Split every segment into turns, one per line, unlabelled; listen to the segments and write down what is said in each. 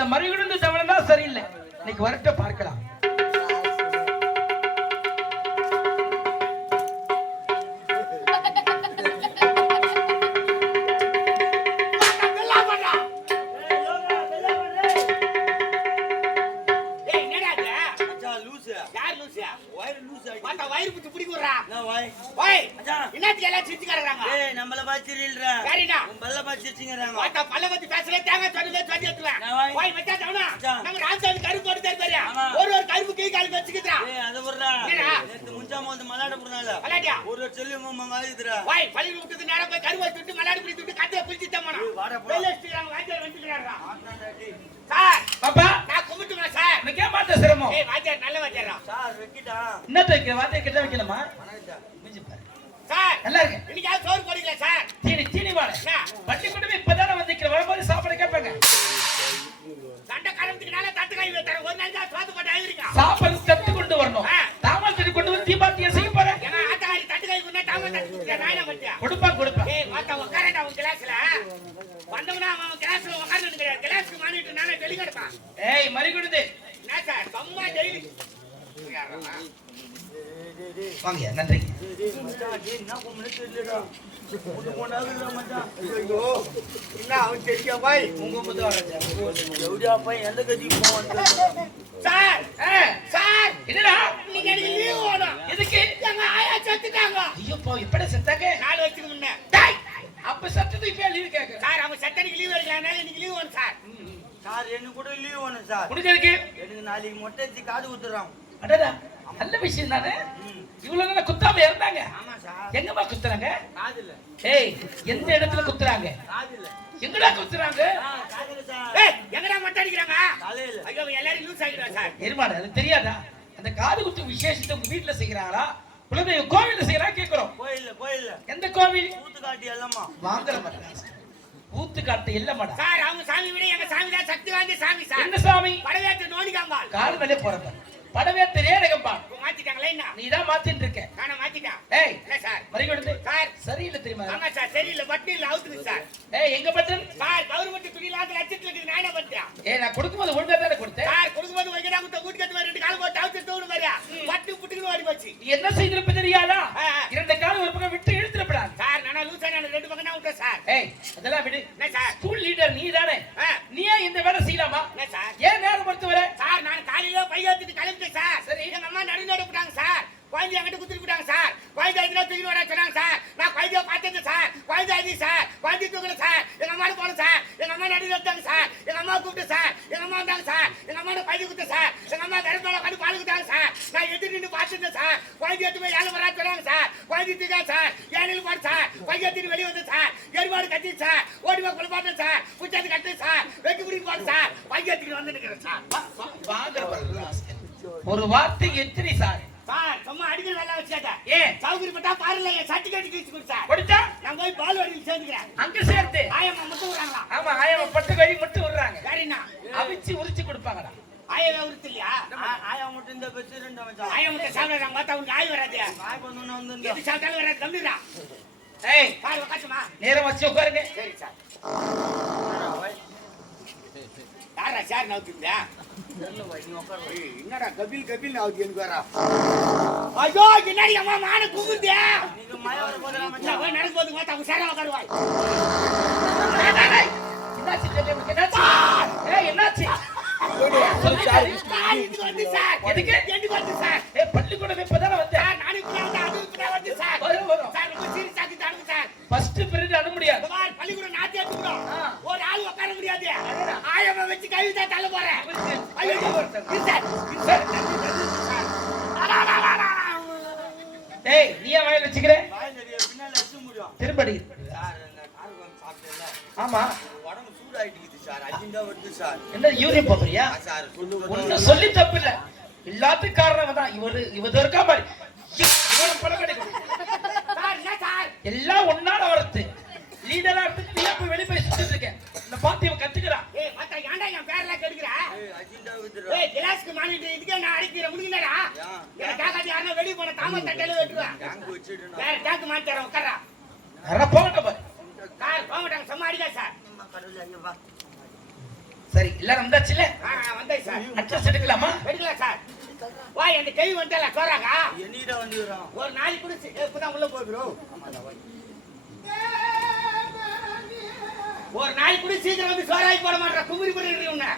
இந்த மறிகுடுந்து தமிழ் தான் சரியில்லை. இன்னைக்கு வரட்ட பார்க்கலாம்.
முஞ்சாம வந்து மலாட புறனால
விளையாடியா?
ஒரு செல்லி மாமா மாதிரிதுடா
ஓய், பள்ளியில விட்டது நேரா போய் கருவை சுட்டு, மல்லாடு பிடி சுட்டு, கட்டையை பிடிச்சு.
ஏய், வாடா போடா.
வெளில வச்சுக்கிறாங்க, வாத்தியார் வந்துக்கிறாரா. சார்,
பாப்பா
நான் கும்பிட்டுக்கிறேன் சார்.
உனக்கு ஏன் பார்த்த சிரமம்
ஏய், வாத்தியார் நல்ல வாத்தியாரா.
சார் வெக்கிட்டா
என்னத்த வைக்கிற வார்த்தையை கிட்ட வைக்கணுமா மிஞ்சி பாரு.
சார்,
நல்லா இருக்கு
இன்னைக்காவது சோறு போடுங்களா சார்?
தீனி தீனி வாழை
என்ன?
பள்ளிக்கூடமே இப்பதானே வந்திருக்கிற வரும்போது சாப்பாடு கேட்பாங்க
சண்டை காரணத்துக்குனால தட்டு கை வைத்தாரு. ஒரு நாள் தான் சோத்து போட்டு ஆயிருக்கான்.
சாப்பாடு தட்டு வரணும். தாமல் தட்டு கொண்டு வந்து தீபாத்தியம் செய்ய போறேன்? கொடுப்பா கொடுப்பா
உட்காரேன்டா உன் கிளாஸ்ல. வந்தவனா அவன் கிளாஸ்ல உட்கார்ந்துட்டு கிடையாது. கிளாஸ்க்கு மாறிட்டு நானே வெளி கிடப்பான்.
ஏய் மறிகுடுது
என்ன சார், சும்மா daily-
வாங்க நன்றி? உங்க
சார்,
என்னடா?
இன்னைக்கு எனக்கு leave வேணும்.
எதுக்கு?
எங்க ஆயா செத்துட்டாங்க.
ஐயோ போ இப்படி செத்தாங்க?
நாலு வருஷத்துக்கு முன்ன.
டேய், அப்ப சத்தத்துக்கு இப்ப லீவு கேக்குற
சார், அவங்க செத்தனைக்கு leave எடுக்கறதுனால இன்னைக்கு leave வேணும் சார்.
சார் எனக்கு கூட லீவ் வேணும் சார்.
உனக்கு எதுக்கு?
எனக்கு நாளைக்கு மொட்டை அடிச்சு காது குத்துறான்
அடடா நல்ல விஷயம் தானே? இவ்வளவு நாளா குத்தாம இருந்தாங்க
ஆமா சார்.
எங்கம்மா குத்துறாங்க?
காதுல.
ஏய் எந்த இடத்துல குத்துறாங்க?
காதுல.
எங்கடா குத்துறாங்க?
எங்கடா மொட்டை அடிக்கிறாங்க? ஐயோ, அவன் எல்லாரையும் loose ஆக்கிடுவான் சார்.
எருமாடு அது தெரியாதா? அந்த காது குத்து விசேஷத்தை உங்க வீட்டுல செய்யறாங்களா? குலதெய்வ கோவில்ல செய்யறா கேக்குறோம்.
கோயில்ல கோயில்ல.
எந்த கோவில்?
ஊத்து காட்டி எல்லாமா
வாங்கல மாட்டேன் ஊத்து காட்டு இல்ல மாட்டா
சார், அவங்க சாமி விட எங்க சாமி தான் சக்தி வாய்ந்த சாமி சார்.
என்ன சாமி?
படவேற்று நோண்டிக்காம்பாள்.
காது மேலே போறப்ப படவே ரேடகம்பா
மாத்திட்டாங்களா என்ன?
நீதான் மாத்திட்டு இருக்க.
நானே மாத்திட்டேன்.
ஏய்
என்ன சார்.
மறிகொடுத்து
சார்.
சரியில்லை தெரியுமா?
ஆமா சார் சரியில்லை. பட்டு இல்ல அவுத்துக்கு சார்.
ஏய் எங்க பட்டன்?
சார் கவர்மெண்ட் துணியிலாத லட்சத்துல இருக்குது நான் என்ன பண்றேன்?
ஏய் நான் கொடுக்கும்போது ஒழுங்கா தானே கொடுத்தேன்?
சார் கொடுக்கும்போது குத்த வீட்டுக்கு எடுத்து ரெண்டு காலம் போட்டு அவுத்து தூணு மாதிரியா? பட்டு புட்டுக்குன்னு ஓடி போச்சு.
நீ என்ன செய்திருப்ப தெரியாதா. இரண்டு காலம் ஒரு பக்கம் விட்டு இழுத்துடப்படாது.
சார் நானா லூசா நான் ரெண்டு பக்கம் தான் விட்டேன் சார்.
ஏய் அதெல்லாம் விடு.
என்ன சார்?
ஸ்கூல் லீடர் நீ தானே நீ இந்த வேலை செய்யலாமா?
என்ன சார்?
ஏன் நேரம் பொறுத்து வர
சார் நான் காலையில பையத்துட்டு இருக்கு சார்.
சரி.
எங்க அம்மா நடு நடு சார். குழந்தை என்கிட்ட குத்துட்டு விட்டாங்க சார். குழந்தை எதுனா தூக்கி வர சொன்னாங்க சார். நான் குழந்தைய பார்த்தேன் சார். குழந்தை அடி சார். குழந்தை தூக்கல சார். எங்க அம்மா போன சார். எங்க அம்மா நடு வந்தாங்க சார். எங்க அம்மா கூப்பிட்டு சார். எங்க அம்மா வந்தாங்க சார். எங்க அம்மா குழந்தை கொடுத்த சார். எங்க அம்மா விரத்தோட கண்டு பால் கொடுத்தாங்க சார். நான் எதிர் நின்று பார்த்துட்டேன் சார். குழந்தை எடுத்து போய் ஏழு வரா சொன்னாங்க சார். குழந்தை தூக்கா சார். ஏழில் போடு சார். குழந்தை எடுத்து வெளியே வந்து சார். எருமாடு கட்டி சார். ஓடி போய் குளிப்பாட்டேன் சார். குச்சாத்து கட்டு சார். வெட்டி பிடிக்க போடு சார். குழந்தை எடுத்துட்டு வந்து நிற்கிறேன் சார்.
வாங்குற ஒரு வார்த்தைக்கு எத்தனை சார்?
சார் சும்மா அடிக்கல் நல்லா வச்சுக்காத.
ஏன்?
சௌகரியப்பட்டா பாருல என் சர்டிபிகேட் கிழிச்சு கொடு சார்
கொடுத்தா?
நான் போய் பால் வடிவில் சேர்ந்துக்கிறேன்.
அங்க சேர்த்து.
ஆயம்மா மட்டும் விடுறாங்களா?
ஆமா ஆயமா பட்டு கழி மட்டும் விடுறாங்க.
என்ன?
அவிச்சு உரிச்சு கொடுப்பாங்கடா.
ஆயவே உறுத்து இல்லையா
ஆயா மட்டும் இந்த ரெண்டு
ஆயம் மட்டும் சாப்பிடுறாங்க பார்த்தா உனக்கு ஆய் வராது.
வாய் பண்ணு வந்து
சாப்பிட்டாலும் வராது கம்மிடா
ஏய்
சார் உக்காச்சுமா
நேரம் வச்சு உட்காருங்க.
சரி சார். யாரா சார் நவுத்துங்க என்னடா கபில் கபில் நவுத்து எனக்கு வரா ஐயோ என்னடி அம்மா மான குங்குதே
போதா
நான் போய் நடந்து போதுங்க பார்த்தா உஷாரா உட்காருவாய்.
என்னாச்சு என்னாச்சு?
வந்து
எதுக்கு?
வந்து
பள்ளிக்கூடம் இப்பதானே
நானும் இப்படி வந்து இப்படி வந்து சார்
வரும் வரும்
சார் ரொம்ப சீரியஸ் ஆக்கி தானுங்க சார்
ஃபர்ஸ்ட் பீரியட் அனுப்ப முடியாது.
இந்த மாதிரி பள்ளிக்கூடம் நாத்தி எடுத்துக்கிறோம்
ஆ.
ஒரு ஆள் உட்கார முடியாது. ஆயமா வச்சு கழுவி தான் தள்ள போறேன்.
ஏய் நீ ஏன் வாயில வச்சுக்கிற
சாப்பிட்டேன்ல
ஆமா
உடம்பு சூடாயிட்டு சார் அஜிண்டா வருது சார்
என்ன யூரின் போடுறியா?
ஆ, சார்
ஒண்ணு சொல்லி தப்பு இல்ல எல்லாத்துக்கும் காரணம் தான் இவரு இவரு இருக்கா பழம் கிடைக்கும்
சார் என்ன சார்
எல்லாம் ஒன்னால வரது லீடரா இருந்து தியாப்பு வெளிய போய் சுத்திட்டு இருக்கேன். இந்த பாத்து இவன் கத்துக்கிறான்
ஏய் மத்த ஏன்டா என் பேர்லாம் கெடுக்கிற?
ஏய்,
கிளாஸ்க்கு மானிட்டு இதுக்கே நான் அடிக்கிறேன்.
ஏன்?
எனக்கு கேட்காது யாருன்னா வெளியே போன தாமஸ் தட்டையில வெட்டுவேன்
டேங்க் வச்சிடுனா
வேற டேக்கு மாத்தி தரேன் உட்காரா
வர போகட்டும் பாரு.
சார் போக மாட்டாங்க. சும்மா அடிக்கா சார்.
கடவுளே ஐயோ வா.
சரி எல்லாரும் வந்தாச்சுல்ல?
ஆ, வந்தேன் சார்.
அட்ரஸ் எடுக்கலாமா?
எடுக்கலாம் சார். வா என் கை வந்துட்டல சோறாங்க
என்னடா வந்துடுறான்
ஒரு நாளைக்கு கூட இப்பதான் உள்ள போகிறோம் ஒரு கூட சீக்கிரம் வந்து சோறாக்கி போட மாட்டேன் குமிரி பண்ணி உன்னை.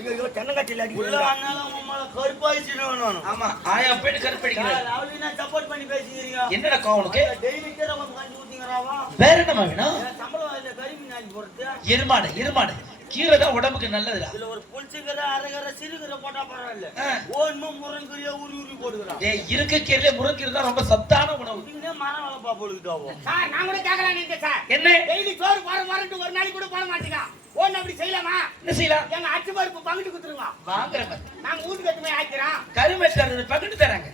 ஐயோ தென்னங்கட்டியில்
உள்ள
அடிக்கிறீங்க
வந்தாலும் உங்களை கருப்பாயிச்சுன்னு நானும்
ஆமா. ஆயா போயிட்டு கருப்படிக்கிறது
அவளுக்கு சப்போர்ட் பண்ணி பேசிக்கிறீங்க?
என்னடா கோவம் உனக்கு?
டெய்லி கீரை வந்து கஞ்சி ஊத்திங்கறாவா
வேற என்னமா வேணும்?
எனக்கு சம்பளம் இந்த கறிமீன் நாய்க்கு போறது
எருமாடு எருமாடு கீரை தான் உடம்புக்கு நல்லதுடா.
இதுல ஒரு புளிச்சுக்கரை அரைக்கரை சிறுகரை போட்டா பரவாயில்ல. ஓன்மோ முருங்கறியா உரி உரி போட்டுக்கிறான்.
ஏய் இருக்க கீரையில முருங்கீரை தான் ரொம்ப சத்தான உணவு.
இதுக்குன்னே மரம் வளப்பா போடுக்கிட்டாவோ
சார் நான் கூட கேட்கலாம் நீங்க சார்.
என்ன?
டெய்லி சோறு போற மாறட்டு ஒரு நாளைக்கு கூட போட மாட்டீங்க. ஒன்னு அப்படி செய்யலாமா?
என்ன செய்யலாம்
எங்க அச்சு பருப்பு பங்கிட்டு கொடுத்துருங்க
வாங்குற மாதிரி.
நாங்க வீட்டு கட்டுமே ஆக்கிறோம்
கருமெட்டாரு பகிட்டு தராங்க.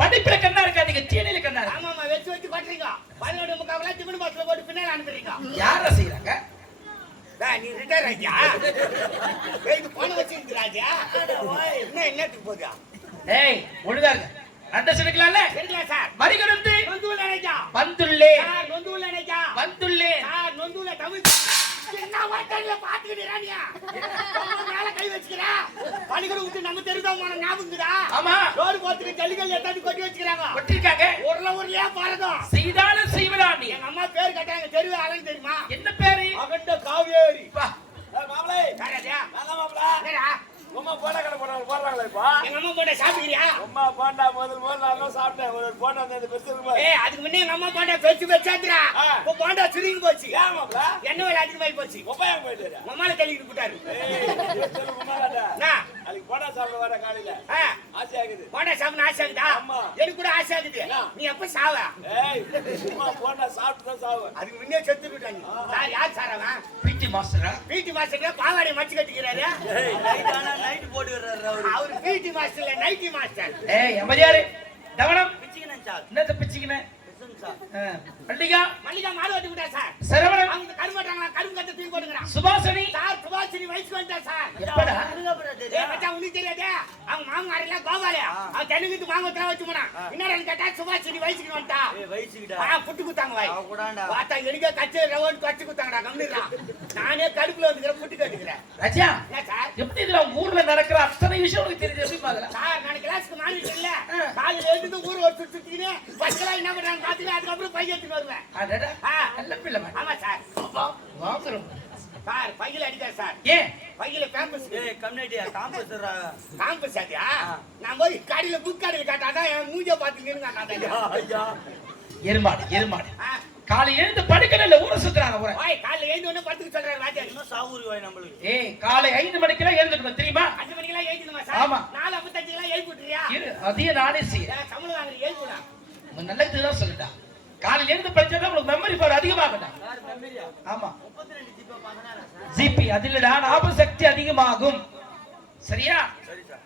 படிப்புல கண்ணா இருக்காதீங்க தீனில கண்ணா இருக்கு
ஆமா ஆமா வச்சு வச்சு பண்றீங்க பதினெட்டு முக்கால் டிஃபன் பாக்ஸ்ல போட்டு பின்னால அனுப்புறீங்க.
யாரா செய்யறாங்க
நீ ரிட்டையர் ஆகியா இது பணம் என்ன என்னத்துக்கு போதா
ஏய் ஒழுங்கா இருங்க. அட்ரஸ் எடுக்கலாம்ல?
இருக்கலாம் சார்.
வந்துள்ளே.
சார் நொந்துல தமிழ் என்ன வாட்டர்ல பாத்துக்கிட்டு ராணியா மேல கை வச்சுக்கிறா? பணிகளை விட்டு நம்ம போன ஞாபகம்டா
ஆமா.
ரோடு போத்துக்கு ஜல்லிக்கல் எடுத்தாந்து கொட்டி வச்சுக்கிறாங்க.
ஒட்டிருக்காங்க
உருள உருளையா பாருங்க
செய்தாலும் செய்வடா நீ.
எங்க அம்மா பேர் கேட்டாங்க தெருவு அழகு தெரியுமா?
என்ன பேரு?
அகண்ட காவேரி. காராஜா
நல்ல
என்னடா?
உமா போண்டா கடை போடுறாங்க போடுறாங்களே இப்போ?
எங்க அம்மா போட்ட சாப்பிடுறியா
அம்மா போண்டா முதல் முதல் நல்லா சாப்பிட்டேன். ஒரு போண்டா அந்த பெருசு இருக்குமா
ஏய் அதுக்கு முன்னே எங்க அம்மா போண்டா
ஆ.
இப்போ போண்டா சுருங்கி போச்சு.
மாப்பிள?
என்ன வேலை அதிகமாகி போச்சு?
ஒப்பாயம் போயிட்டு
உங்க அம்மால தள்ளிட்டு போட்டாரு
ஏய்? அதுக்கு போண்டா சாப்பிட வர காலையில. ஆசை ஆகுது
போண்டா சாப்பிட ஆசை ஆகுதா
ஆமா.
எனக்கு கூட ஆசை ஆகுது
என்ன?
நீ எப்ப சாவ?
ஏய் சும்மா போண்டா சாப்பிட்டு தான் சாவு.
அதுக்கு முன்னே செத்து விட்டாங்க சார் யார் சார் அவன்?
பிடி மாஸ்டரா?
பிடி மாஸ்டர் பாவாடை மச்சு கட்டிக்கிறாரு.
ஏய் நைட் ஆனா நைட் போட்டு வர்றாரு அவரு.
அவர் பிடி மாஸ்டர் இல்ல நைட்டி மாஸ்டர்
ஏய் அமைதியாரு கவனம்
பிச்சிக்கணும்
என்னத்த
சார்
மல்லிகா.
மல்லிகா மாடு வெட்டி விட்டா சார்.
சரவணன்.
அவங்க கரும்பு வெட்டுறாங்களா? கரும்பு கட்ட தூக்கி போட்டுக்கிறான்.
சுபாசனி
சார் சுபாஷினி வயசுக்கு வந்துட்டா சார்.
எப்படா?
ஏ மச்சான் உனக்கு தெரியாதே? அவங்க மாமனார் எல்லாம் கோபாலே அவன் தெலுங்குக்கு மாமத்திரம் வச்சு போனா என்னடா கேட்டா சுபாஷினி வயசுக்கு வந்துட்டா. ஆ, புட்டு குத்தாங்க வாய். பார்த்தா எனக்கே கச்சு ரவன் கச்சு குத்தாங்கடா கம்மிடுறா நானே கடுப்புல வந்துக்கிறேன் புட்டு கட்டுக்கிறேன்.
ராஜா
என்ன சார்?
எப்படி இதுல உங்க ஊர்ல நடக்கிற அத்தனை விஷயம் உனக்கு எப்படி
சார் நான் கிளாஸ்க்கு மாறி இல்ல. காலையில எழுந்து ஊர் ஒரு சுத்தி பஸ்லாம் என்ன பண்றாங்க பாத்துட்டு அதுக்கப்புறம் பையன் எடுத்துட்டு வருவேன்.
நல்ல பிள்ளை.
ஆமா சார்.
வாங்குறோம்
சார் பையில அடிக்காது சார்.
ஏன்?
பையில பேம்பஸ்
ஏய் கம்யூனிட்டியா? காம்பஸ்
காம்பஸ் சாத்தியா நான் போய் கடையில புக் கடையில காட்டாதான் என் மூஞ்ச பாத்துக்கின்னு
ஐயா.
எருமாடு எருமாடு. காலை எழுந்து படுக்கல ஊரை சுத்துறாங்க ஊரை?
ஓய் காலையில எழுந்து ஒண்ணு படுத்துக்க சொல்றாரு வாத்தியார்.
இன்னும் சாவுரி வாய் நம்மளுக்கு?
ஏய் காலை ஐந்து மணிக்கெல்லாம் எழுந்துக்கணும் தெரியுமா?
அஞ்சு மணிக்கெல்லாம் எழுதிடுமா சார்?
ஆமா.
நாலு ஐம்பத்தஞ்சுக்கெல்லாம் எழுதி விட்டுறியா?
இரு அதையும் நானே செய்யறேன்.
சம்பளம் வாங்குற எழுதிடா
உங்க நல்லதுதான் சொல்லிட்டா காலையில எழுந்து படிச்சா உங்களுக்கு மெமரி பவர்
மெமரியா
ஆமா.
ஜிபி
ஞாபக சக்தி அதிகமாகும். சரியா?
சரி சார்.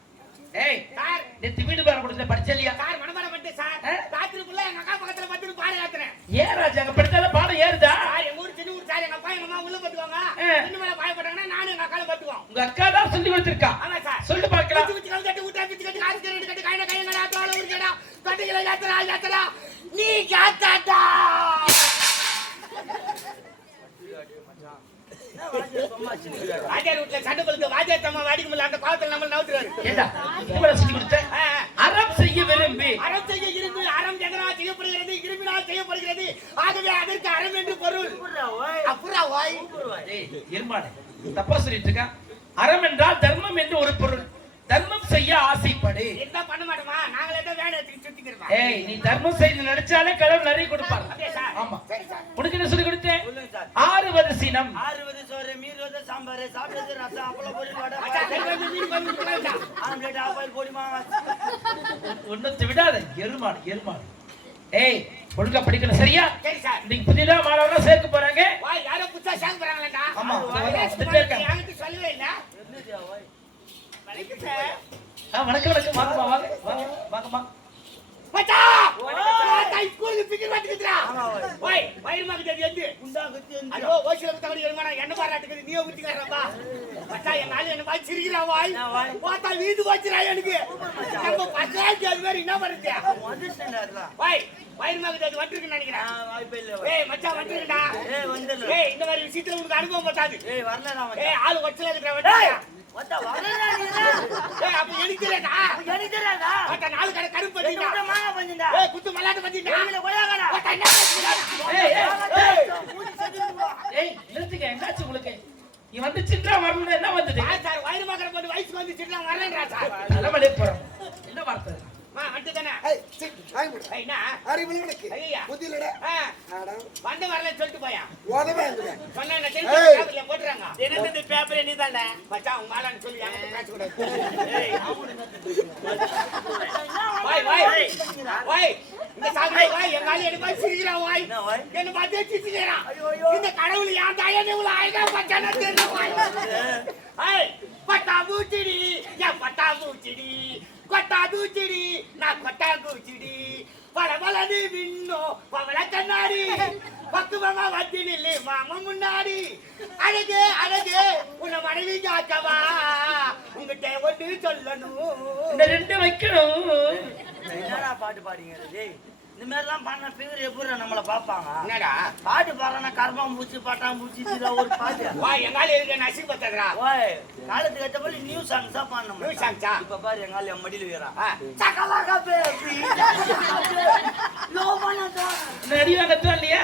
ஏய்
சார்.
நேத்து வீடு பாரு கொடுத்த படிச்சலியா
சார் மனமரம் பண்ணிட்டு சார்? ராத்திரி ஃபுல்லா எங்க அக்கா பக்கத்துல பத்து பாட ஏத்துறேன்
ஏன் ராஜா அங்க பாடம் ஏறுதா?
சார் எங்க ஊர் சின்ன ஊர் சார். எங்க அப்பா எங்க அம்மா உள்ள பத்துவாங்க
ஆ.
சின்ன மேல பாய போட்டாங்கன்னா நானும் எங்க அக்கால பத்துவோம்
உங்க அக்கா தான் சொல்லி கொடுத்திருக்கா.
ஆமா சார்.
சொல்லு பார்க்கலாம்.
பிச்சு கட்டி ஊட்டா பிச்சு கட்டி காசு கட்டி கட்டி கையில கையங்கடா தோலை உரிக்கடா கட்டிகளை ஏத்துறா ஏத்துறா. நீ காத்தாட்டா வீட்டுல தம்மா வாடிக்க முடியல அந்த காலத்துல நம்ம நவுத்துறாரு.
இவ்வளவு கொடுத்த. அறம் செய்ய விரும்பி.
அறம் செய்ய இருந்து அறம் எதனால் செய்யப்படுகிறது இரும்பினால் செய்யப்படுகிறது. ஆகவே அதற்கு அறம் என்று பொருள். அப்புறா வாய்
எருமாடு தப்பா சொல்லிட்டு இருக்கா. அறம் என்றால் தர்மம் என்று ஒரு பொருள். செய்ய ஆசைப்படு.
இருந்தா பண்ண மாட்டோமா? நாங்களே தான் வேலை சுத்திக்கிறோம்
ஏய் நீ தர்மம் செய்து நடிச்சாலே கடவுள் நிறைய கொடுப்பாரு.
அப்படியே சார்?
ஆமா. உனக்கு என்ன சொல்லி கொடுத்தேன்?
சொல்லுங்க சார்.
ஆறு வரிசைனம்
ஆறுவது சோறு மீறுவது சாம்பார் சாப்பிட்டது ரசம் அப்பளம் பொரியல் வடை. ஆம்லெட் ஆப்பாயில் பொடிமா
ஒன்னத்தை விடாத எருமாடு எருமாடு. ஏய் ஒழுங்கா படிக்கணும் சரியா?
சரி சார்.
இன்னைக்கு புதிதா மாணவர்கள் சேர்க்க போறாங்க.
வாய் யாரோ புதுசா சேர்ந்து போறாங்களேடா
ஆமா,
சொல்லவே இல்ல.
ஆ, வணக்கம் வணக்கம். வாங்கம்மா வாங்க வாங்க வாங்கம்மா
மச்சான்! மச்சான், நான் ஸ்கூலுக்கு பிக்கி வந்துக்கிறா
ஆமா, ஓய்.
ஓய் வயிறு மக்கு தெரியும் எந்து
குண்டா கத்தி எந்த-
ஐயோ என்ன பாராட்டுக்குது? நீ ஊத்திக்கறப்பா மச்சா என் நாள் என்ன பாய் சிரிக்கிறா வாய்? பார்த்தா வீடு வச்சிரா எனக்கு. நம்ம அது மாதிரி என்ன பண்ணுது. வாய் வயிறு மக்கு வந்துருக்குன்னு நினைக்கிறேன்.
ஆ, வாய்ப்பே இல்ல.
ஏய் மச்சான் இந்த மாதிரி விஷயத்துல உனக்கு அனுபவம் பத்தாது.
ஏய், வரலடா மச்சான்.
ஏய் ஆளு வச்சல இருக்கிற வட்டா
என்னாச்சு உங்களுக்கு? நீ வந்து சித்ரா வரணும் என்ன வந்தது?
சார் வயிறு மகர போட்டு வயசுக்கு வந்து சிட்டலாம் வரலன்றா சார்.
போறோம். என்ன வார்த்தை?
மா வந்து தானே
ஏய், சீ, வாங்கி கொடு.
என்ன?
அறிவு உனக்கு.
ஐயா.
புத்தி இல்லடா.
ஆ,
ஆடா,
வந்து வரல சொல்லிட்டு போயா?
உதவ.
சொன்னா போட்டுறாங்க.
எனக்கு.
மச்சான் உங்க ஆளான்னு சொல்லி
ஏய்,
வாய் வாய். வாய். இந்த சாமி வாய் எங்க ஆளு சிரிக்கிறான் வாய்
என்ன வாய்?
என்ன பார்த்து சிரிக்கிறான். இந்த கடவுள் ஏன் தாயனே இவ்வளவு அழகா பச்சான தெரியல வாய் ஏய் பட்டா பூச்சிடி என் பட்டா பூச்சிடி கொட்டா தூச்சிடி நான் கொட்டா பூச்சிடி. பல பலது விண்ணோ பவள கண்ணாடி. பக்குவமா வந்து நில்லு மாமா முன்னாடி. அழகு அழகு உன்னை மனைவி காக்கவா உங்ககிட்ட ஒன்று சொல்லணும்.
இந்த ரெண்டு வைக்கணும்.
என்னடா பாட்டு பாடிங்க டேய் இந்த மாதிரிலாம் பண்ண பிகர் எப்படி நம்மள பாப்பாங்க
என்னடா?
பாட்டு பாடுறா கர்மம் பூச்சி பாட்டாம் பூச்சி இதுல ஒரு பாட்டு.
வா எங்கால இருக்க நசி பத்ததுடா.
ஓய் காலத்துக்கு ஏற்ற மாதிரி நியூ சாங்ஸ் தான்
New songs ஆ?
இப்ப பாரு எங்க ஆளு என் மடியில
ஆ.
சக்கலாக்கா பேபி லோ பண்ணதா
இந்த அடி வாங்கத்தான் இல்லையா?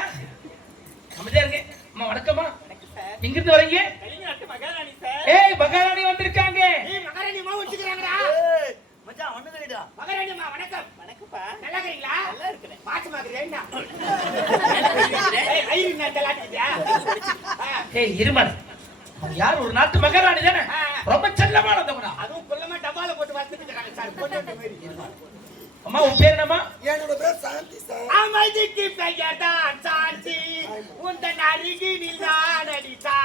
அமைதியா இருக்கேன் அம்மா வணக்கம்மா. எங்க இருந்து வரீங்க? ஏய் மகாராணி வந்திருக்காங்க.
நீ மகாராணி மாவு வச்சுக்கிறாங்கடா.
மச்சான் ஒண்ணு
வணக்கம். வணக்கம்ப்பா. நல்லா இருக்கீங்களா? நல்லா ஏய்
ஏய் இருமல். யார் ஒரு நாட்டு மகாராணி தானே. ரொம்ப செல்லமானதவனா
அதுவும் குள்ளமா டப்பால போட்டு வளர்த்துட்டு இருக்காங்க சார். மாதிரி.
அம்மா உன் பேர் என்னம்மா?
என்னோட பேர் சாந்தி சார்.
அமைதிக்கு சாந்தி. அருகினில் நான் அடி சாந்தி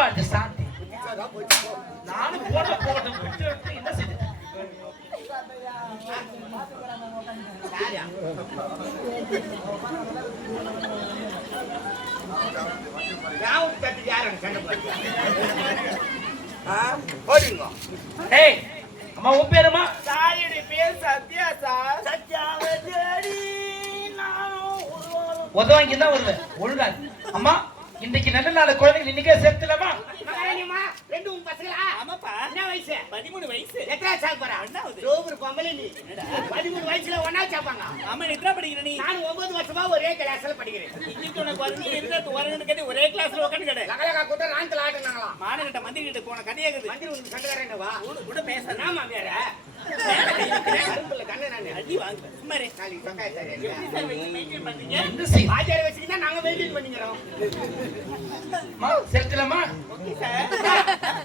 வாழ்க்கை சாந்தி நானும் போட போகட்டும் என்ன. ஏய் அம்மா உன் பேருமா
சாரியுடைய பேர் சத்யா சார்.
சத்யாவை தேடி நானும்
உதவாங்கி தான் வருவேன். ஒழுங்கா. அம்மா இன்னைக்கு நல்ல நாள் குழந்தைங்க இன்னைக்கே சேர்த்துலாமா
ரெண்டு உன் பசங்களா? என்ன வயசு?
பதிமூணு வயசு
சாக போறா?
ரெண்டாவது.
சோபுரு பொம்பளை நீ. பதிமூணு வயசுல ஒண்ணாவது சாப்பாங்க.
ஆமா எத்தனை படிக்கிற நீ
நானும் ஒன்பது வருஷமா ஒரே கிளாஸ்ல படிக்கிறேன்
இன்னைக்கு உனக்கு இருந்த வரணும் கட்டி ஒரே கிளாஸ்ல உட்காந்து கடை
லகலகா கூட்டம் ராந்தில ஆடுனாங்களாம்.
மானகிட்ட மந்திரி கிட்ட போன கதையாகுது
மந்திரி உனக்கு சண்டைக்காரன் வா.
கூட கூட பேச
என்ன நாங்க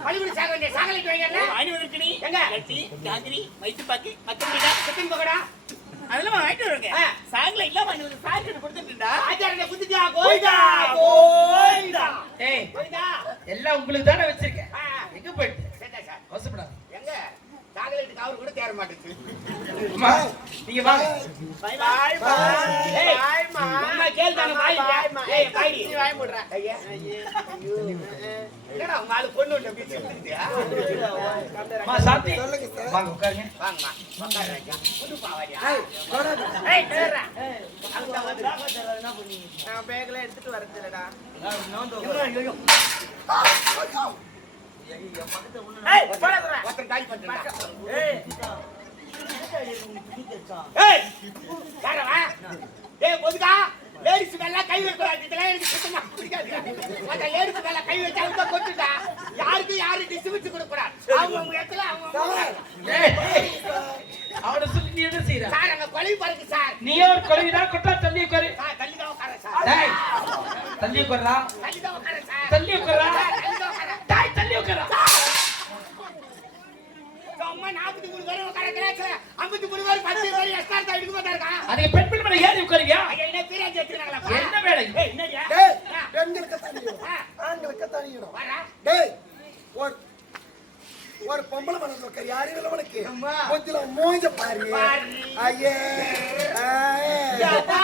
பள்ளிக்கூட சாக வேண்டிய சாகலைக்கு?
வாங்கி நீ
எங்க?
லட்டி ஜாங்கிரி மைசூர் பாக்கு மத்தபடிடா
சிக்கன் பக்கோடா.
அதெல்லாம் வாங்கிட்டு வருங்க
ஆ.
சாங்ல இல்லாம சார் கிட்ட கொடுத்துட்டுடா
வாத்தியாரை குத்திட்டியா? கோயிந்தா, கோயிந்தா.
ஏய். எல்லாம் உங்களுக்கு தானே வச்சிருக்கேன் எங்க போயிட்டு
சரிடா சார்.
அவசரப்படாத
எங்க சாக்லேட்டுக்கு அவர் கூட தேர மாட்டேங்குது. எடுத்துட்டு வரதுலடா லேடிஸ் மேல கை வைக்கூடாது இதெல்லாம் எனக்கு சுத்தமா பிடிக்காது. அந்த லேடிஸ் மேல கை வச்சா அவங்க கொட்டுடா யாருக்கும் யாரும் டிஸ்ட்ரிபியூட் கொடுக்க கூடாது அவங்க அவங்க இடத்துல அவங்க
அவனை சொல்லி நீ என்ன செய்யற
சார் அங்க கொலை பாருங்க சார்.
நீயே ஒரு கொட்டா தள்ளி உட்காரு.
தள்ளி தான் சார்.
டேய் தள்ளி உட்காரா
தள்ளி தான் சார்.
தள்ளி உட்காரா
சும்மா நாற்பத்தி மூணு பேர் உட்கார கிளாஸ்ல ஐம்பத்தி மூணு பேர் பத்து பேர் எஸ்ஆர் தான் எடுக்க மாட்டா இருக்கான்
அதுக்கு பெண் பெண் மேல ஏறி உட்காருவியா?
ஐயா என்ன பேராஜ் எடுத்துக்கிறாங்களா
என்ன வேலை?
ஏய் என்னடியா
டேய், பெண்களுக்கு தனியிடும்
ஆ,
ஆண்களுக்கு தனியிடும்
வாடா.
டேய் ஒரு ஒரு பொம்பளை மனசு உட்கார் யாரு இல்லை உனக்கு?
அம்மா.
கொஞ்சம் மூஞ்ச பாரு.
பாரு.
ஐயே ஆ.
அப்பா,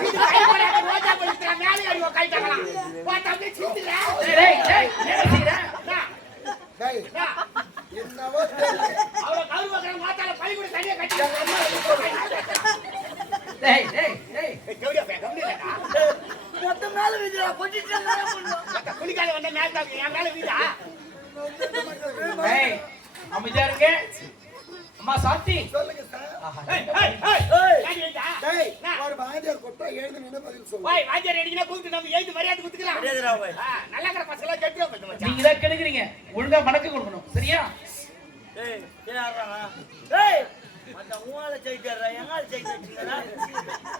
இது கை போடாத ரோஜா பழுத்துறா, மேலே ஏறி உக்காந்துட்டாங்களாம். வா, தம்பி, சிரிச்சுக்கிறா.
டேய், டேய், டேய், என்ன செய்யற?
அண்ணா,
டேய்,
அண்ணா,
என்னவோ தெரியல.
அவரை கவுரு வைக்கிற மாத்தால பள்ளிக்கூட தனியா கட்டி
டேய், டேய், டேய்.
ஏய், கவுரியா பையன், கவுனி இல்லடா.
மொத்த மேல விதிரா கொட்டிட்டு
மத்த குளிக்காத வந்தா மேல தாக்கு, என் மேல வீடா?
டேய், அமைதியா இருங்க. அம்மா சாந்தி
சொல்லுங்க சார்
ஆஹா,
ஏய், ஏய், ஏய், ஏய், ஏய்டா.
டேய்
அண்ணா,
ஒரு வாத்தியார் கொட்டா எழுந்து நின்று பதில் சொல்லு
ஓய், வாத்தியார் அடிக்கினா கூப்பிட்டு நம்ம எழுந்து மரியாதை கொடுத்துக்கலாம்.
கிடையாதுடா போய்
ஆ, நல்லா இருக்கிற பசங்களாம் கெட்டுறோம் கொஞ்சம் மச்சான்.
நீங்க தான் கெடுக்குறீங்க ஒழுங்கா மடக்கு கொடுக்கணும் சரியா
ஏய் ஏன் ஆடுறாங்க ஏய் மத்த உங்களால ஜெயிக்கிறா எங்கால ஜெயிக்கிறா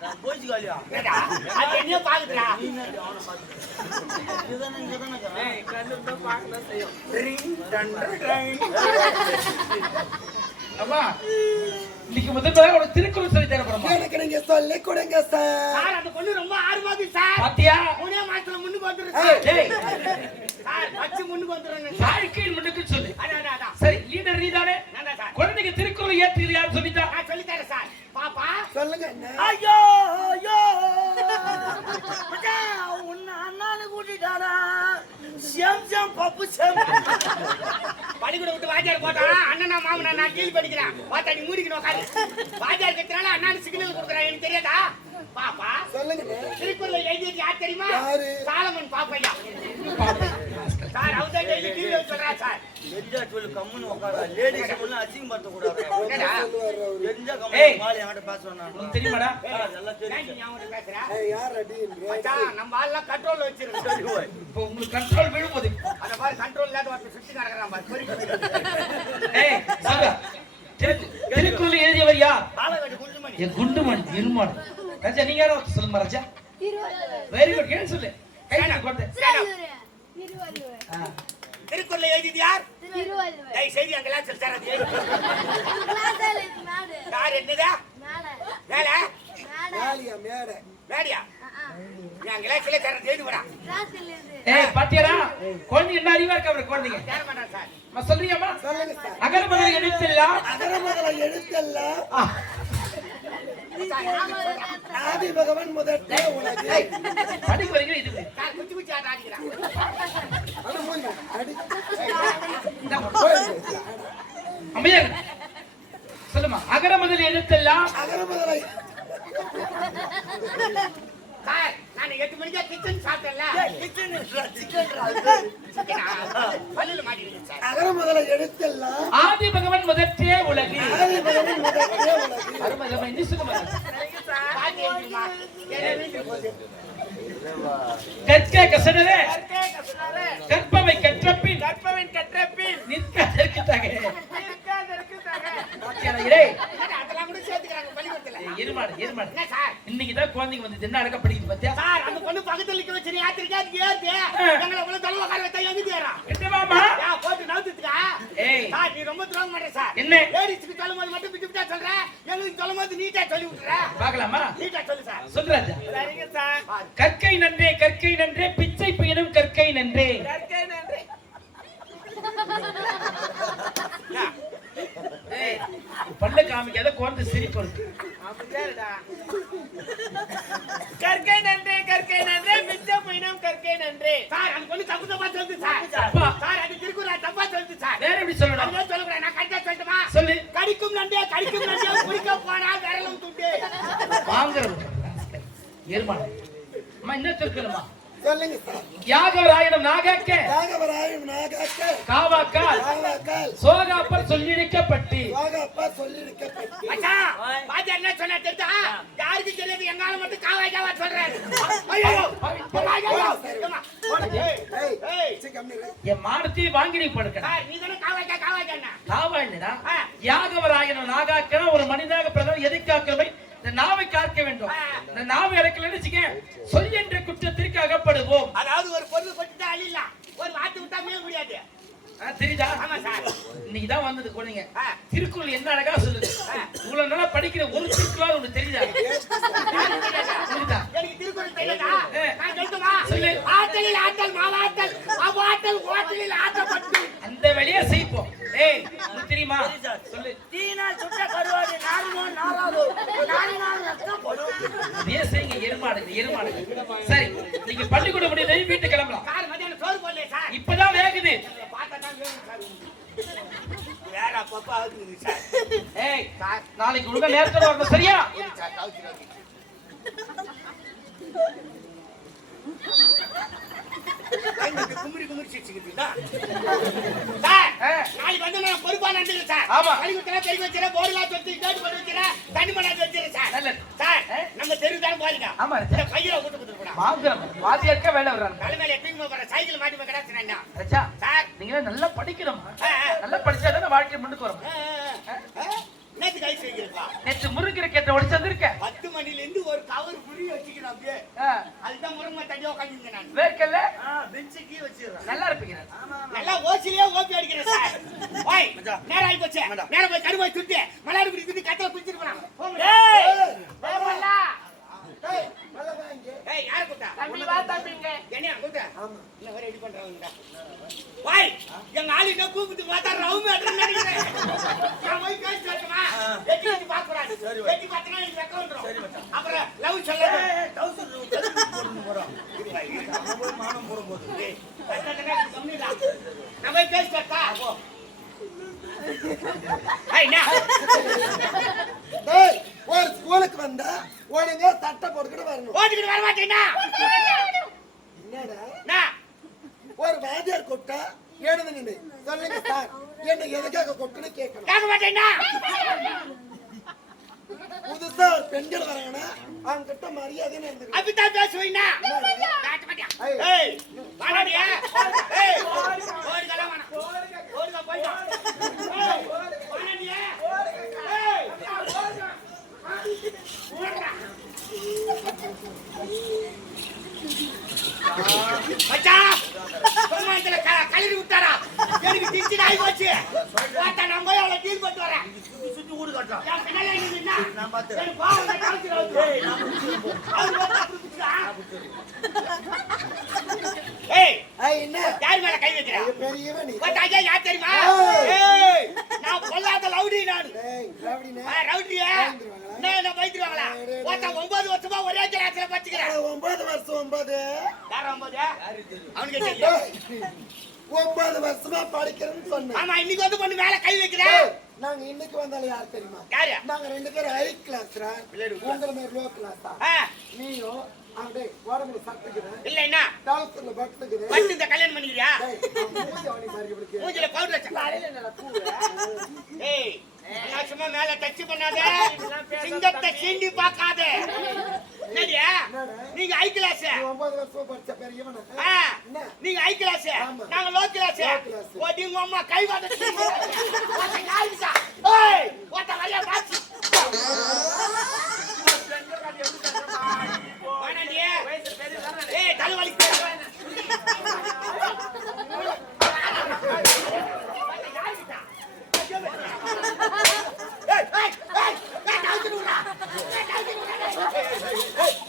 நான் போயிச்சு காலியா
என்னடா, அது என்னையோ பாக்குதுடா.
நீ என்ன அவனை பார்த்து இதுதானே இங்க தானே
அம்மா இன்னைக்கு முதல் முதல்ல உனக்கு திருக்குறள் சொல்லி தரப்படுமா
எனக்கு நீங்க சொல்லி கொடுங்க சார்
சார், அந்த பொண்ணு ரொம்ப ஆர்வமாகுது சார்.
பாத்தியா
மூணே மாசத்துல முன்னுக்கு வந்துரும் சார்.
டேய்
சார், வச்சு முன்னுக்கு.
வாழ்க்கையில் முன்னுக்கு சொல்லு
அதான், அதான்.
சரி லீடர் நீதானே
நான் தான் சார்.
குழந்தைக்கு திருக்குறள் ஏற்று யார்
நான் தரேன் சார். பாப்பா
சொல்லுங்க
ஐயோ ஐயோ உன்னை அண்ணான்னு கூட்டிட்டாடா சேம் சேம் பப்பு சேம்
பள்ளிக்கூட விட்டு வாத்தியார் போட்டா அண்ணனா மாமனா நான் கீழ் படிக்கிறேன். பார்த்தா நீ மூடிக்கணும் உட்காரு வாத்தியார் கத்துறால அண்ணான்னு சிக்னல் கொடுக்குறான். எனக்கு தெரியாதா? பாப்பா
சொல்லுங்க.
திருக்குறளை எழுதியது யார் தெரியுமா? சாலமன் பாப்பையா. சார் அவர் தான் டெய்லி டிவில சொல்றா சார்.
தெரிஞ்சா சொல்லு கம்முன்னு உட்காரா லேடிஸ் எல்லாம் அசிங்கப்படுத்த கூடாது
என்னடா?
சொல்லுவாரு அவரு?
தெரிஞ்சா
ஏய்.
கம்முன்னு மாலை என்கிட்ட பேசுவேன் நான்
உனக்கு தெரியுமாடா?
தெரியும்
யார் அடி
நம்ம ஆள்லாம் கண்ட்ரோல்ல வச்சிருக்கோம்.
இப்போ உங்களுக்கு கண்ட்ரோல் விழும்போது
அந்த மாதிரி கண்ட்ரோல் இல்லாத ஒருத்தர் சுத்தி நடக்கிறான் பாரு
ஏய் திரு- திருக்குறள் எழுதியவர் யார்? என் குண்டுமணி இருமாடு ராஜா நீங்க யாரோ? சொல்லுமா ராஜா? வெரி குட் கேள் சொல்லு. கை கொடுத்து
திருக்குறளை எழுதியது யார்? தயவு செய்து அது எழுதி யார் என்னதா? வேலை
மேலியா மேடை?
வேடியா நீ அங்க எல்லாம் சில சார் எழுதி விடா.
ஏய் பாத்தியாரா குழந்தைங்க என்ன அறிவா இருக்கா அவரு குழந்தைங்க?
தேர மாட்டான் சார்.
அம்மா, சொல்றியாம்மா?
சொல்லுங்க சார்.
அகர முதல் எழுத்தெல்லாம்
அகரமகல எழுத்தெல்லாம் ஆதி பகவான் முதற்றே உலகு
படிக்க வரைக்கும் இது
குச்சி குச்சி ஆட்ட ஆடிக்கிறான்
அது மூஞ்சி. அடி.
இந்தாம்மா.
போயிரு.
அமைதியா இரு. சொல்லுமா அகர முதல் எழுத்தெல்லாம்
சார் நான் எட்டு மணிக்கா கிச்சன் சாப்பிட்டேன்ல.
கிச்சன்?
பல்லுல சார்.
ஆதி பகவன் முதற்றே உலகு
ஆதி பகவான் முதற்றே உலகு
கற்க கற்பவை கற்றப்பின்.
கற்பவன் கற்ற பின்
நிற்கதற்கு தக.
நிற்காதற்கு தக.
பாத்தியாடா, டேய்,
என்னடா, அதெல்லாம்
இன்னைக்கு தான் குழந்தைங்க வந்து என்ன அடக்க படிக்குது பாத்தியா?
சார் அந்த பொண்ணு பக்கத்துல நிக்க வச்சு யாத்திரிக்கா அது ஏத்து? எங்களை உள்ள தொலை உட்கார வைத்தா எங்க தேரா
என்னவாமா
யா போட்டு நவுத்துக்கா
ஏய்.
சார் நீ ரொம்ப துரோகம் பண்ற சார்.
என்ன?
லேடிஸ்க்கு சொல்லும் போது மட்டும் பிச்சு பிச்சா சொல்ற? எங்களுக்கு சொல்லும் போது நீட்டா சொல்லி விட்டுற?
பார்க்கலாமா?
நீட்டா சொல்லு சார்.
சொல்றாஜா
சரிங்க சார்.
கற்கை நன்றே கற்கை நன்றே பிச்சை பையனும் கற்கை நன்றே.
கற்கை நன்றி.
பல்ல காமிக்காத குழந்தை சிரிப்பு
அப்படியாடா கற்கை நன்றி கற்கை நன்றி மிச்ச பையனும் கற்கை நன்றி. சார் அந்த பொண்ணு தப்பு தப்பா சொல்லுது சார்? சார். அது திருக்குறள் தப்பா சொல்லுது சார்.
வேற எப்படி சொல்லணும்?
அதுவே சொல்லக்கூடாது நான் கரெக்டா சொல்லட்டுமா?
சொல்லு.
கடிக்கும் நன்றே கடிக்கும் நன்றே குடிக்க போனா விரலும் துண்டு.
வாங்குறது. அம்மா என்ன திருக்கணுமா?
சொல்லுங்க. சார்
யாகவராயணம் நாகாக்க.
ராகவராயம் நாகாக்க.
காவாக்கால்.
ராகாக்கால்
சோகாப்பர்
பாஜா என்ன சொன்னா யாருக்கு தெரியாது? எங்கால மட்டும் காவா காவா சொல்றாரு ஐயோ.
என் மானத்தையும் வாங்கி நீ படுக்கணும்
நீ தானே காவாக்கா காவாக்கா
காவா இல்லடா நாகாக்கன ஒரு மனிதாக பிரதமர் எதை காக்கவை இந்த நாவை காக்க வேண்டும். இந்த நாவை இறக்கலன்னு வச்சுக்க சொல் என்ற குற்றத்திற்கு அகப்படுவோம்.
அதாவது ஒரு பொருள் பட்டுட்டா அழிலாம் ஒரு வார்த்தை விட்டா மீள முடியாது.
தெரியுதா?
ஆமா சார்.
இன்னைக்கு தான் வந்தது குழந்தைங்க. திருக்குறள் என்ன அழகா சொல்லுது? இவ்வளவு நாளா படிக்கிற ஒரு திருக்குறள் உனக்கு தெரியுதா?
தெரியாதா? எனக்கு திருக்குறள் தெரியாதா. நான் சொல்லட்டுமா?
சொல்லு.
மாவாற்றல் அவ்வாற்றல் ஓட்டலில் ஆற்றப்பட்டு.
அந்த வேலையை செய்ப்போம். ஏய் சரி நீங்க பள்ளிக்கூடம் முடியல வீட்டு கிளம்பலாம். இப்பதான் வேகுது. நாளைக்கு ஒழுங்கா நேரத்துல வரணும் சரியா.
நாளைக்கு வந்து நான் பொறுப்பா நடந்துக்கிறேன் சார்.
ஆமா.
போர்டுலாம் தொடுத்து, கேட்டு போட்டு வச்சிடறேன், தண்ணி வச்சிடறேன் சார்.
நல்லது.
சார்,
ஆ. ஆமா.
இந்த விட்டு கொடுத்துருக்கூடாது.
வாங்குறோம் வாத்தியாருக்கே வேலை வர்றாங்க
தலைமையில தூக்கி போற சைக்கிள் மாட்டி போய்?
ரச்சா
சார்,
நீங்க நல்லா படிக்கணும். நல்லா படிச்சா தானே வாழ்க்கை முன்னுக்கு வரும்.
என்னத்துக்கு ஐஸ் வைக்கிறப்பா?
நேற்று முருங்கிற கேட்ட ஒடிச்சு வந்திருக்க
பத்து மணில இருந்து ஒரு கவர் புளி வச்சுக்கிறேன் அப்படியே. அதுதான் முருங்கை தண்ணியா உட்காந்துருந்தேன் நான்.
வேர்க்கல்ல
பெஞ்சுக்கு வச்சிடுறேன்.
நல்லா இருப்பீங்க.
நல்லா ஓசிலேயே ஓபி அடிக்கிறேன் சார். ஓய், நேரம் ஆகி போச்சு. நேரம் போய் கருவாய் சுட்டு, மலாடு சுட்டு, கத்தல பிடிச்சிட்டு போறான். போங்க.
டேய்!
போங்கடா.
ஏய், நல்லா வா இங்க.
ஏய், யாரை கூப்பிட்டா?
தம்பி வா தம்பிங்க
ஆமா.
என்ன வேற ready பண்றாங்கடா. ஓய், எங்க ஆளு என்ன கூப்பிட்டு பார்த்தா ரவுமே அடின்னு நினைக்கிறேன். நான் போய் பேசிட்டு வரட்டுமா? எட்டி எட்டி பார்க்கக்கூடாது. எட்டி பார்த்தனா எனக்கு வெக்கம் வந்துரும். அப்புறம்
தள்ளி போட்டுன்னு போறான். அங்க போய் மானம்
நீ கம்முனுடா. நான் போய் பேசிட்டு வரட்டா?
ஒரு ஸ்கூலுக்கு வந்தா ஒழுங்கா சட்டை போட்டுக்கிட்டு வரணும்
ஓட்டிக்கிட்டு வர மாட்டேன்னா
என்னடா
என்ன?
ஒரு கூப்பிட்டா எழுந்து நின்று சொல்லுங்க சார். என்ன எதுக்காக கூப்பிட்டுன்னு கேட்கணும்.
கேட்க மாட்டேன்னா?
புதுசா ஒரு பெண்கள் வராங்கன்னா அவங்க கிட்ட மரியாதை இருந்துக்கணும்
அப்படித்தான் பேசுவீங்கன்னா காட்ட மாட்டியா?
ஏய்.
ஏய், வாடாடியா? ஏய், ஓடுகலாம் வேணாம். ஓடுக, போயிட்டு வா. ஏய், வாடாடியா? ஏய், ஓடுடா. மச்சான், பெருமாளத்துல க- கழுவி விட்டாரா? எனக்கு திச்சு நாய் போச்சு. பார்த்தா நான் போய் அவளை deal பண்ணிட்டு வரேன்.
சுத்தி நான். ஏய், நான்?
ஏய்,
ஏய், என்ன
யார் மேல கை வைக்கிற?
பெரியவன் நீ
யார் தெரியுமா?
ஏய்.
ஏய், நான் பொல்லாத ரவுடி நானு.
டேய், ரவுடினே.
ஆ, ரவுடியா?
பயந்துருவாங்களா?
என்ன,
டேய்,
ஒருத்தன் ஒன்பது வருஷமா ஒரே கிளாஸ்ல படிச்சுக்கிறேன்.
அட, ஒன்பது வருஷம் ஒன்பது
யார் ஒன்பது? அவனுக்கே தெரியும்.
டேய், ஒன்பது வருஷமா படிக்கிறேன்னு சொன்னேன்
ஆமா, இன்னைக்கு வந்து பொண்ணு மேல கை வைக்கிற.
நாங்க இன்னைக்கு வந்தாலும் யார் தெரியுமா? நாங்க ரெண்டு பேரும் ஹை
பிள்ளைடு
உங்களை மாதிரி லோ கிளாஸா நீயும் அப்படியே உடம்புல சத்துக்குற
இல்ல என்ன?
டாலத்துல பட்டுக்குற
பட்டு இந்த கல்யாணம் பண்ணிக்கிறியா?
மூஞ்சி அவனை மாதிரி இவனுக்கு.
மூஞ்சில வச்ச. ஏய், சும்மா மேல touch பண்ணாத. சிங்கத்தை சீண்டி பார்க்காத. என்னடியா? நீங்க ஹை கிளாஸ்? நீங்க ஹை கிளாஸ். நாங்க லோ கிளாஸ். ஓடி உங்க அம்மா கை வாத ஏய் ஒத்த வரையா ஏய் வலி ஏய் ஏய் ஏய் ஏய் டவுத்துடுடா ஏய் டவுத்துடுடா மச்சான்